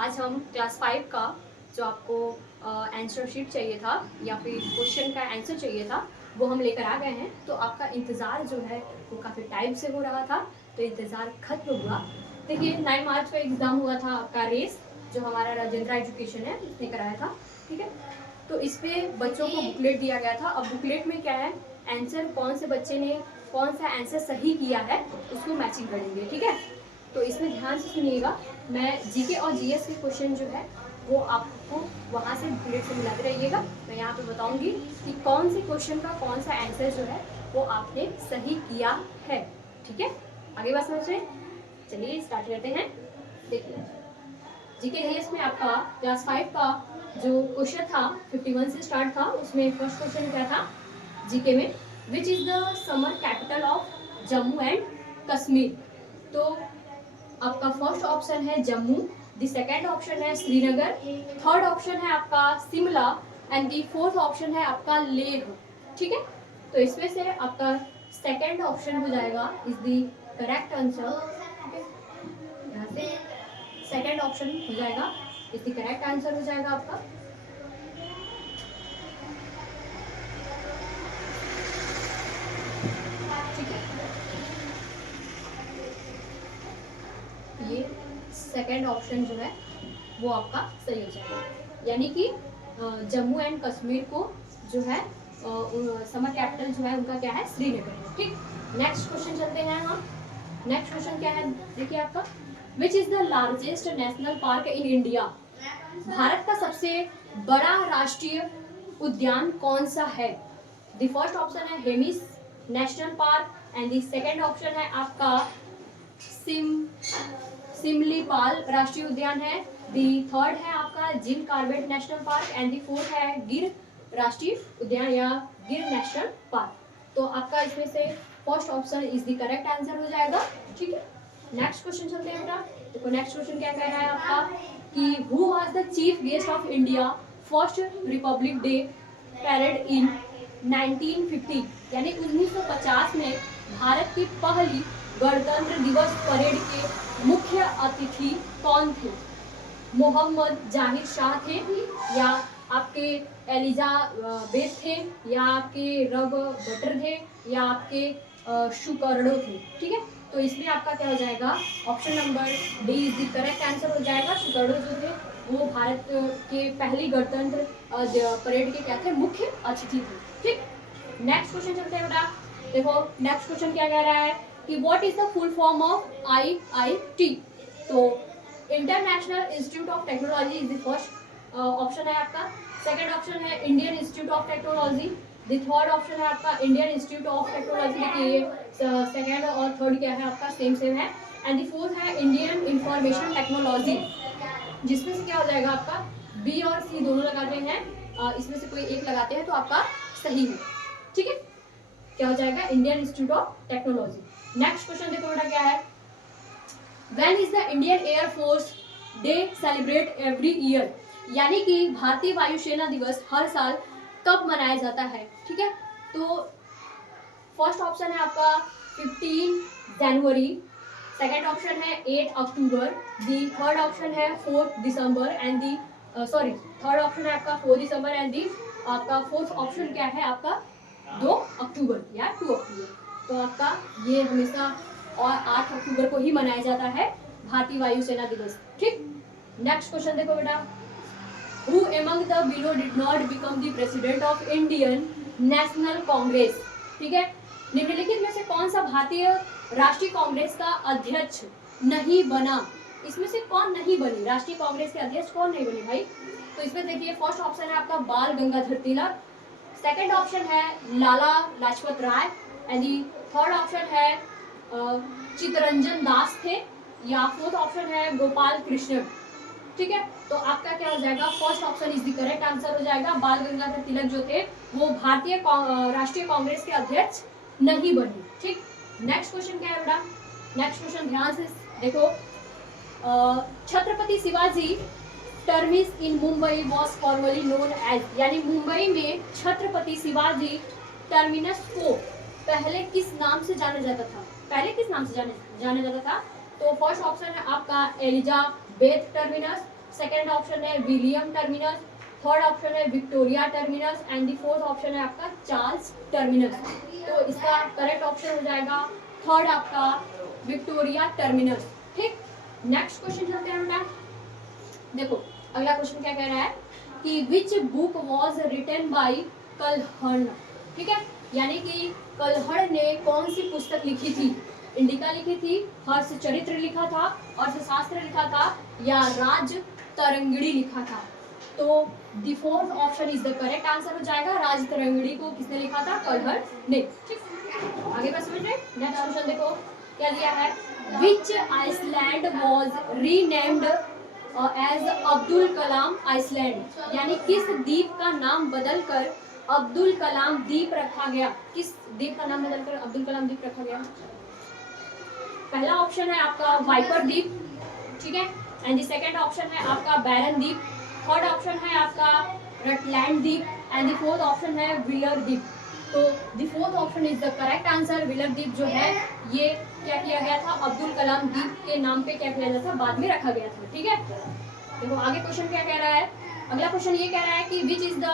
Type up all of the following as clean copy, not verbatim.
आज हम क्लास 5 का जो आपको आंसर शीट चाहिए था या फिर क्वेश्चन का आंसर चाहिए था वो हम लेकर आ गए हैं। तो आपका इंतज़ार जो है वो काफ़ी टाइम से हो रहा था, तो इंतज़ार खत्म हुआ। देखिए 9 मार्च को एग्ज़ाम हुआ था आपका रेस, जो हमारा राजेंद्रा एजुकेशन है उसने कराया था, ठीक है। तो इस पे बच्चों को बुकलेट दिया गया था। अब बुकलेट में क्या है, आंसर कौन से बच्चे ने कौन सा आंसर सही किया है उसको मैचिंग करेंगे, ठीक है। तो इसमें ध्यान से सुनिएगा, मैं जीके और जीएस के क्वेश्चन जो है वो आपको वहाँ से बुकलेट से मिलाते रहिएगा। मैं यहाँ पे बताऊंगी कि कौन से क्वेश्चन का कौन सा आंसर जो है वो आपने सही किया है, ठीक है। आगे बात समझ रहे हैं, चलिए स्टार्ट करते हैं। देखिए जीके जीएस में आपका क्लास 5 का जो क्वेश्चन था 51 से स्टार्ट था। उसमें फर्स्ट क्वेश्चन क्या था जीके में, which is the summer capital of Jammu and Kashmir. तो आपका फर्स्ट ऑप्शन है जम्मू, द सेकंड ऑप्शन है श्रीनगर, थर्ड ऑप्शन है आपका Shimla and the fourth option है आपका लेह, ठीक है। तो इसमें से आपका सेकंड ऑप्शन हो जाएगा इज द करेक्ट आंसर। यहाँ से सेकंड ऑप्शन हो जाएगा इज द करेक्ट आंसर हो जाएगा आपका। ये सेकंड ऑप्शन जो है वो आपका सही हो जाएगा, यानी कि जम्मू एंड कश्मीर को जो है समर कैपिटल जो है उनका क्या है, श्रीनगर, ठीक। नेक्स्ट क्वेश्चन चलते हैं हम। नेक्स्ट क्वेश्चन क्या है, देखिए आपका, which is the largest national park in India. Bharat का सबसे बड़ा राष्ट्रीय उद्यान कौन सा है। द फर्स्ट ऑप्शन है Hemis national park and the second option है आपका सिमलीपाल राष्ट्रीय उद्यान है, दी थर्ड है आपका Jim Corbett national park and the fourth है गिर राष्ट्रीय उद्यान या गिर नेशनल पार्क। तो आपका इसमें से first option is the correct answer हो जाएगा, ठीक है। नेक्स्ट क्वेश्चन चलते हैं बेटा। देखो नेक्स्ट क्वेश्चन क्या कह रहा है आपका कि who was the chief guest of India first republic day parade in 1950, यानी 1950 में भारत की पहली गणतंत्र दिवस परेड के मुख्य अतिथि कौन थे। मोहम्मद जाहिर शाह थे, या आपके एलिजाबेथ थे, या आपके रब बटर थे, या आपके शुकर्णो थे, ठीक है। तो इसमें आपका क्या हो जाएगा, option number D is the correct answer हो जाएगा। शुकर्णो जो थे वो भारत के पहली गणतंत्र परेड के क्या थे, मुख्य अतिथि थे, ठीक। नेक्स्ट क्वेश्चन चलते हैं बेटा। देखो नेक्स्ट क्वेश्चन क्या कह रहा है कि what is the full form of IIT. तो international institute of technology is the first option है आपका। सेकंड ऑप्शन है Indian institute of technology, the third option है आपका इंडियन इंस्टीट्यूट ऑफ टेक्नोलॉजी। देखिए सेकंड और थर्ड क्या है आपका सेम सेम है। एंड द फोर्थ है इंडियन इंफॉर्मेशन टेक्नोलॉजी, जिसमें से क्या हो जाएगा आपका बी और सी दोनों लगाते हैं, इसमें से कोई एक लगाते हैं तो आपका सही है, ठीक है। क्या हो जाएगा, Indian institute of technology. Next question देखो बेटा क्या है, when is the Indian air force day celebrate every year, यानी कि भारतीय वायुसेना दिवस हर साल कब मनाया जाता है, ठीक है। तो फर्स्ट ऑप्शन है आपका 15 जनवरी, सेकेंड ऑप्शन है 8 अक्टूबर, दी थर्ड ऑप्शन है 4 दिसंबर and the sorry third option है आपका 4 दिसंबर एंड दी आपका फोर्थ ऑप्शन क्या है आपका 2 अक्टूबर या 2 अक्टूबर। तो आपका ये हमेशा और 8 अक्टूबर को ही मनाया जाता है भारतीय वायुसेना दिवस, ठीक। नेक्स्ट क्वेश्चन देखो बेटा, who among the below did not become the president of Indian national Congress, ठीक है। निम्नलिखित में से कौन सा भारतीय राष्ट्रीय कांग्रेस का अध्यक्ष नहीं बना। इसमें से कौन नहीं बनी, राष्ट्रीय कांग्रेस के अध्यक्ष कौन नहीं बनी भाई। तो इसमें देखिए फर्स्ट ऑप्शन है आपका बाल गंगाधर तिलक, सेकंड ऑप्शन है Lala Lajpat Rai and third option है चित्तरंजन दास थे, या फोर्थ ऑप्शन है गोपाल कृष्ण, ठीक है। तो आपका क्या हो जाएगा, first option is the correct answer हो जाएगा। बाल गंगाधर तिलक जो थे वो भारतीय राष्ट्रीय कांग्रेस के अध्यक्ष नहीं बने, ठीक। नेक्स्ट क्वेश्चन क्या है बेटा, नेक्स्ट क्वेश्चन ध्यान से देखो, Chhatrapati Shivaji terminus in Mumbai was formerly known as, यानी मुंबई में छत्रपति शिवाजी टर्मिनस को पहले किस नाम से जाना जाता था, पहले किस नाम से जाना जाता था। तो फर्स्ट ऑप्शन है आपका एलिजाबेथ टर्मिनस, सेकंड ऑप्शन है विलियम टर्मिनस, थर्ड ऑप्शन है Victoria terminus and the fourth option है आपका चार्ल्स टर्मिनस। तो इसका करेक्ट ऑप्शन हो जाएगा थर्ड आपका विक्टोरिया टर्मिनस। ठीक, नेक्स्ट क्वेश्चन चलते हैं बेटा। देखो अगला क्वेश्चन क्या कह रहा है कि which book was written by Kalhana. ठीक है, यानी कि कलहण ने कौन सी पुस्तक लिखी थी? इंडिका लिखी थी, हर्ष चरित्र लिखा था, अर्थशास्त्र लिखा था या राज तरंगिणी लिखा था? तो the fourth option is the correct answer हो जाएगा। राज तरंगिणी को किसने लिखा था? कलहण ने। ठीक, आगे बस समझ रहे। नेक्स्ट क्वेश्चन देखो क्या दिया है, which island was renamed as Abdul Kalam island, यानी किस द्वीप का नाम बदलकर अब्दुल कलाम द्वीप रखा गया? किस द्वीप का नाम बदलकर अब्दुल कलाम द्वीप रखा गया? पहला ऑप्शन है आपका वाइपर द्वीप, ठीक है, एंड द सेकंड ऑप्शन है आपका बैरन द्वीप, थर्ड ऑप्शन है आपका रटलैंड द्वीप एंड द फोर्थ ऑप्शन है व्हीलर द्वीप। तो the fourth option is the correct answer. Wheeler द्वीप जो है ये क्या किया गया था? अब्दुल कलाम द्वीप के नाम पे क्या किया गया था? बाद में रखा गया था। ठीक है, देखो आगे क्वेश्चन क्या कह रहा है। अगला क्वेश्चन ये कह रहा है कि which is the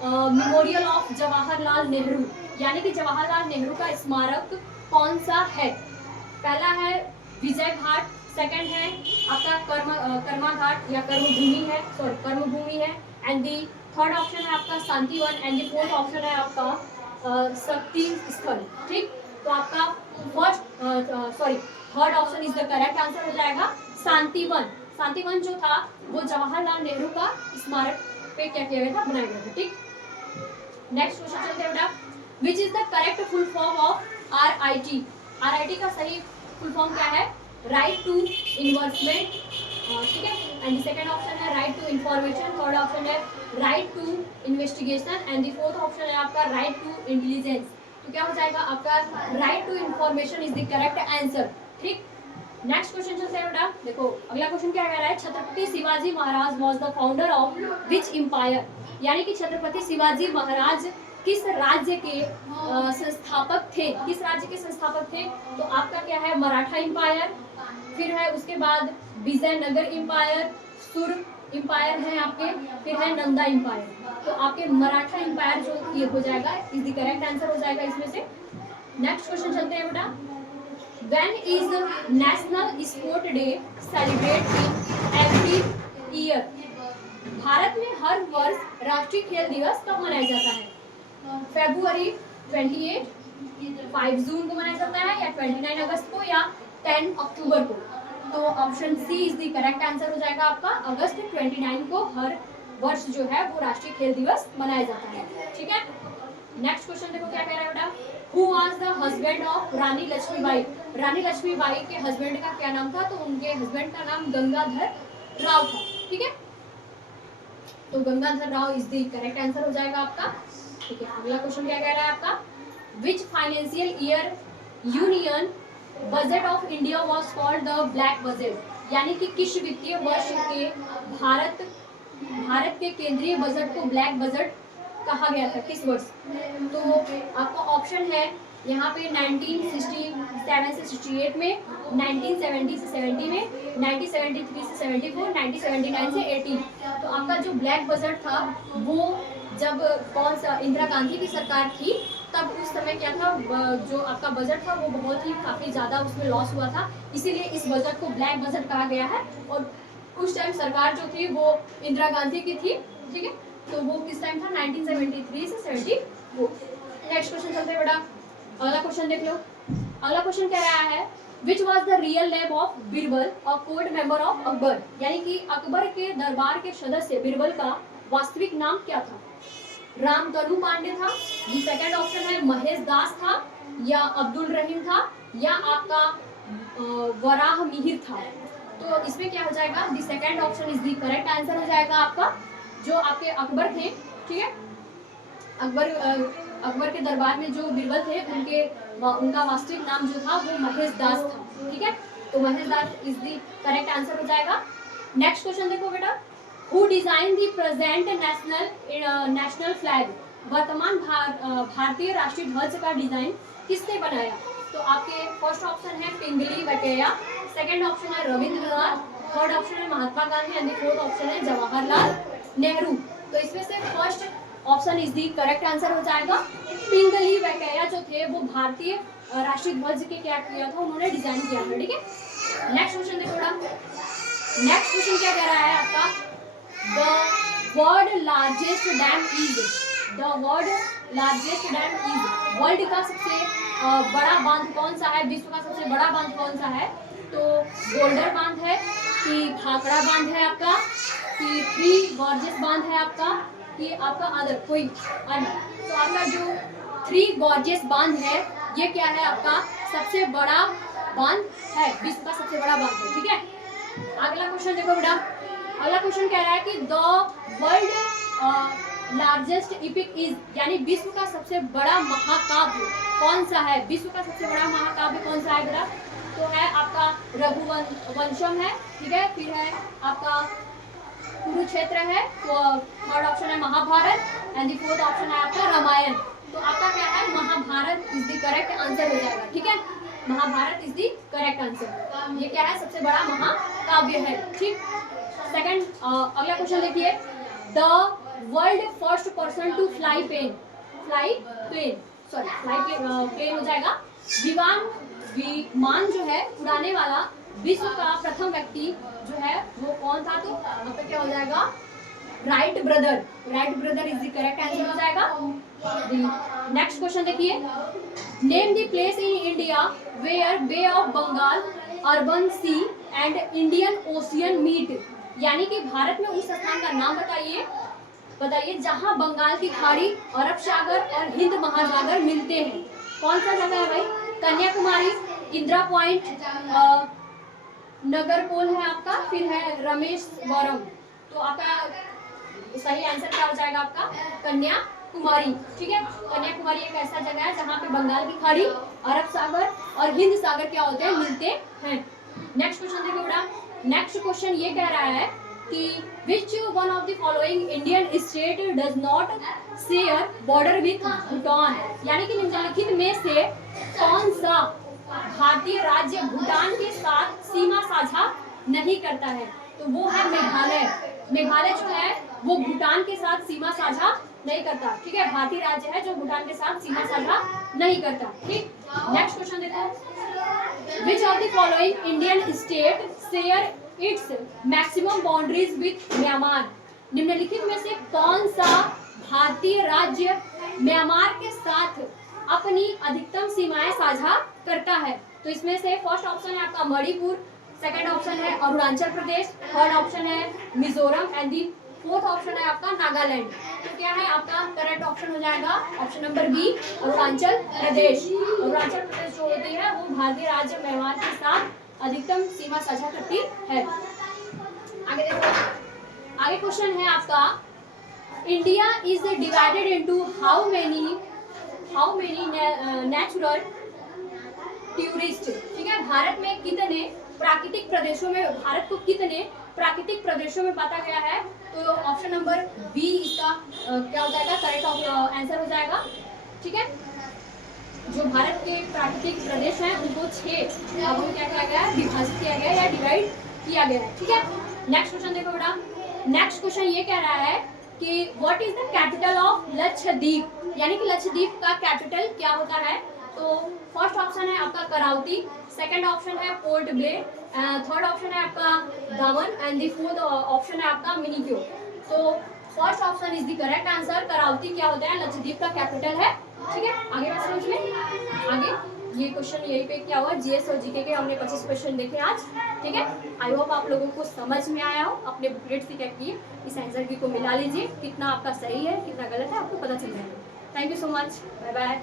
memorial of Jawaharlal Nehru, यानी कि जवाहरलाल नेहरू का स्मारक कौन सा है? पहला है विजय घाट, सेकंड है आपका कर्मा घाट या कर्मभूमि है एंड दी थर्ड ऑप्शन है आपका Shanti Van and the fourth option है आपका शक्ति स्थल। ठीक, तो आपका third option is the correct answer हो जाएगा शांति वन। शांति वन जो था वो जवाहरलाल नेहरू का स्मारक पे क्या किया गया था? बनाया गया था। ठीक, नेक्स्ट क्वेश्चन चलते हैं बेटा, which is the correct full form of RIT? RIT का सही फुल फॉर्म क्या है? राइट टू इन्वेस्टमेंट, ठीक है, एंड सेकंड ऑप्शन है right to information, third option है right to investigation and the fourth option है आपका राइट टू इंटेलिजेंस। तो क्या हो जाएगा आपका right to information is the correct answer. ठीक, नेक्स्ट क्वेश्चन चलते हैं बेटा। देखो अगला क्वेश्चन क्या कह रहा है, Chhatrapati Shivaji Maharaj was the founder of which empire, यानी कि छत्रपति शिवाजी महाराज किस राज्य के संस्थापक थे? किस राज्य के संस्थापक थे? तो आपका क्या है? मराठा एम्पायर, फिर है उसके बाद विजयनगर एम्पायर, सुर एम्पायर है आपके, फिर है नंदा एम्पायर। तो आपके मराठा एम्पायर जो ये हो जाएगा इज द करेक्ट आंसर हो जाएगा इसमें से। नेक्स्ट क्वेश्चन चलते हैं बेटा, when is national sport day celebrate in every year? Bharat में हर वर्ष राष्ट्रीय खेल दिवस कब मनाया जाता है? February 28, 5 जून को मनाया जाता है या 29 अगस्त को या 10 अक्टूबर को? तो option C is the correct answer हो जाएगा आपका। अगस्त 29 को हर वर्ष जो है वो राष्ट्रीय खेल दिवस मनाया जाता है। ठीक है, नेक्स्ट क्वेश्चन देखो क्या कह रहा है बेटा, who was the husband of Rani Lakshmibai? Rani Lakshmibai के हस्बैंड का क्या नाम था? तो उनके हस्बैंड का नाम गंगाधर राव था। ठीक है, तो Gangadhar Rao is the correct answer हो जाएगा आपका। ठीक है, अगला क्वेश्चन क्या कह रहा है आपका, which financial year union budget of India was called the black budget, यानी कि किस वित्तीय वर्ष के भारत के केंद्रीय बजट को ब्लैक बजट कहा गया था? किस वर्ष? तो आपका ऑप्शन है यहाँ पे 1967 से 68 में, 1970 से 70 में, 1973 से 74, 1979 से 80। तो आपका जो ब्लैक बजट था वो जब कौन सा इंदिरा गांधी की सरकार थी तब उस समय क्या था, जो आपका बजट था वो बहुत ही काफ़ी ज़्यादा उसमें लॉस हुआ था, इसीलिए इस बजट को ब्लैक बजट कहा गया है। और उस टाइम सरकार जो थी वो इंदिरा गांधी की थी। ठीक है, तो वो किस टाइम था? 1973 से 74। नेक्स्ट क्वेश्चन चलते हैं बेटा, अगला क्वेश्चन देख लो। अगला क्वेश्चन कह रहा है, which was the real name of Birbal और कोड मेंबर ऑफ अकबर, यानी कि अकबर के दरबार के सदस्य बीरबल का वास्तविक नाम क्या था? राम तनु पांडे था, ये सेकंड ऑप्शन है महेश दास था या अब्दुल रहीम था या आपका वराह मिहिर था? तो इसमें क्या हो जाएगा? The second option is the correct answer हो जाएगा आपका। जो आपके अकबर थे, ठीक है, अकबर के दरबार में जो बीरबल थे उनका वास्तविक नाम जो था वो महेश दास था। ठीक है, तो महेश दास इज दी करेक्ट आंसर हो जाएगा। नेक्स्ट क्वेश्चन देखो बेटा, who design the present national flag, वर्तमान भारतीय राष्ट्रीय ध्वज का डिजाइन किसने बनाया? तो आपके फर्स्ट ऑप्शन है पिंगली वेंकैया, सेकंड ऑप्शन है रविंद्रनाथ, थर्ड ऑप्शन है Mahatma Gandhi and the fourth option है जवाहरलाल नेहरू। तो इसमें से first option is the correct answer हो जाएगा। पिंगली वेंकैया जो थे वो भारतीय राष्ट्रीय ध्वज के क्या किया था, उन्होंने डिजाइन किया था। ठीक है, नेक्स्ट क्वेश्चन देखो बेटा। नेक्स्ट क्वेश्चन क्या कह रहा है आपका, the world largest dam is, the world largest dam is, world का सबसे बड़ा बांध कौन सा है, विश्व का सबसे बड़ा बांध कौन सा है। तो गोल्डन बांध है कि भाखड़ा बांध है आपका, कि थ्री गॉर्जियस बांध है आपका, कि आपका अदर कोई अन्य। तो आपका जो थ्री गॉर्जियस बांध है ये क्या है, आपका सबसे बड़ा बांध है, विश्व का सबसे बड़ा बांध है। ठीक है, अगला क्वेश्चन देखो बेटा। अगला क्वेश्चन कह रहा है कि the world largest epic is, यानी विश्व का सबसे बड़ा महाकाव्य कौन सा है, विश्व का सबसे बड़ा महाकाव्य कौन सा है बेटा। तो है आपका रघुवंशम है। ठीक है, फिर है आपका कुरुक्षेत्र है, तो थर्ड ऑप्शन है Mahabharat and the fourth option है आपका रामायण। तो आपका क्या है, Mahabharat is the correct answer हो जाएगा। ठीक है, Mahabharat is the correct answer, ये क्या है, सबसे बड़ा महाकाव्य है। ठीक, सेकंड अगला क्वेश्चन देखिए, the world first person to fly plane, plane हो जाएगा, विमान जो है उड़ाने वाला विश्व का प्रथम व्यक्ति जो है वो कौन था। तो आपका क्या हो जाएगा, Wright brother, Wright brother is the correct answer हो जाएगा। नेक्स्ट क्वेश्चन देखिए, name the place in India where Bay of Bengal, Arabian sea and Indian Ocean meet, यानी कि भारत में उस स्थान का नाम बताइए जहां बंगाल की खाड़ी, अरब सागर और हिंद महासागर मिलते हैं। कौन सा जगह है भाई, कन्याकुमारी, इंदिरा पॉइंट, नगरकोल है आपका, फिर है रामेश्वरम। तो आपका सही आंसर क्या हो जाएगा, आपका कन्याकुमारी। ठीक है, कन्याकुमारी एक ऐसा जगह है जहाँ पे बंगाल की खाड़ी, अरब सागर और हिंद सागर क्या होते हैं, मिलते हैं। नेक्स्ट क्वेश्चन देखिए बेटा। नेक्स्ट क्वेश्चन ये कह रहा है कि which one of the following Indian state does not share border with Bhutan, यानी कि निम्नलिखित में से कौन सा भारतीय राज्य भूटान के साथ सीमा साझा नहीं करता है। तो वो है मेघालय। मेघालय जो है वो भूटान के साथ सीमा साझा नहीं करता। ठीक है, भारतीय राज्य है जो भूटान के साथ सीमा साझा नहीं करता। ठीक, नेक्स्ट क्वेश्चन देखो, which of the following Indian state share its maximum boundaries with Myanmar, निम्नलिखित में से कौन सा भारतीय राज्य म्यांमार के साथ अपनी अधिकतम सीमाएं साझा करता है। तो इसमें से फर्स्ट ऑप्शन है आपका मणिपुर, सेकंड ऑप्शन है अरुणाचल प्रदेश, थर्ड ऑप्शन है Mizoram and the fourth option है आपका नागालैंड। तो क्या है आपका करेक्ट ऑप्शन हो जाएगा option number B, Arunachal Pradesh. Arunachal Pradesh जो होती है वो भारतीय राज्य म्यांमार के साथ अधिकतम सीमा साझा करती है। आगे देखो, आगे क्वेश्चन है आपका, India is divided into how many natural tourist. ठीक है, भारत में कितने प्राकृतिक प्रदेशों में, भारत को कितने प्राकृतिक प्रदेशों में बांटा गया है। तो ऑप्शन नंबर बी इसका क्या हो जाएगा, करेक्ट आंसर हो जाएगा। ठीक है, जो भारत के प्राकृतिक प्रदेश हैं उनको 6 भागों में क्या किया गया है, विभाजित किया गया है या डिवाइड किया गया है। ठीक है, नेक्स्ट क्वेश्चन देखो बेटा। नेक्स्ट क्वेश्चन ये कह रहा है कि what is the capital of Lakshadweep, यानी कि लक्षद्वीप का कैपिटल क्या होता है। तो फर्स्ट ऑप्शन है आपका कराउती, सेकंड ऑप्शन है पोर्ट ब्लेयर, थर्ड ऑप्शन है आपका दामन एंड द फोर्थ ऑप्शन है आपका मिनिक्यो। तो first option is the correct answer, कराउती क्या होता है, लक्षद्वीप का कैपिटल है। ठीक है, आगे बात समझ में। आगे ये क्वेश्चन यहीं पे क्या हुआ, जीएस और जीके के हमने 25 क्वेश्चन देखे आज। ठीक है, आई होप आप लोगों को समझ में आया हो। अपने बुकलेट से क्या किए, इस आंसर की को मिला लीजिए, कितना आपका सही है कितना गलत है आपको पता चल जाएगा। Thank you so much, bye bye.